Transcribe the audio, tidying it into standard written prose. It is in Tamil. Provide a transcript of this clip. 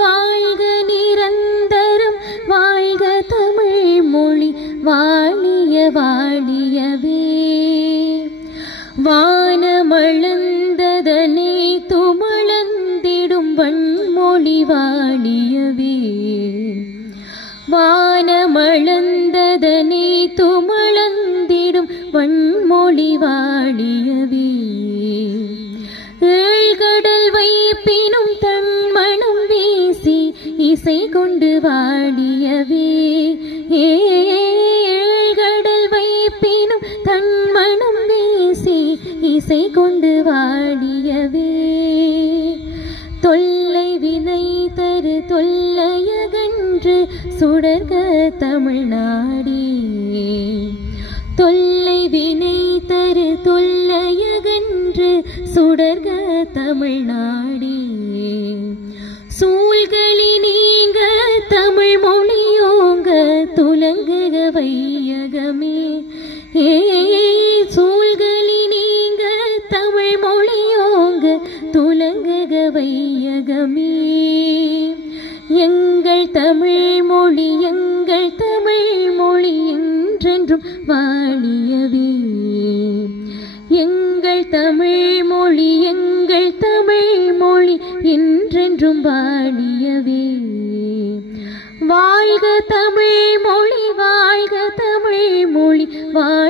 வாழ்க நிரந்தரம் வாழ்க தமிழ் மொழி வாழிய வாழியவே. வானமளந்ததனை துமளந்திடும் வன்மொழி வாழியவே. வானமளந்ததனை துமளந்திடும் வன்மொழி வாழியவே. ஏழ்கடல் வைப்பினும் தன்மணம் வீசி இசை கொண்டு வாழியவே. ஏழ்கடல் வைப்பினும் தன்மணம் வீசி இசை கொண்டு வாழியவே. தொல்லை வினை தரு தொல்லையகன்று சுடர்க தமிழ்நாடே. தொல்லை வினை தரு தொல்லையகன்று சுடர்க தமிழ்நாடே. சூழ்களி நீங்க தமிழ் மொழியோங்க துலங்குக வையகமே. சூழ்களி நீங்க தமிழ் மொழியோங்க துலங்குக வையகமே. எங்கள் தமிழ் மொழி எங்கள் தமிழ் மொழி என்றென்றும் வாழியவே. எங்கள் தமிழ் மொழி எங்கள் தமிழ் மொழி என்றென்றும் வாழியவே. வாழ்க தமிழ் மொழி வாழ்க தமிழ் மொழி வாழ்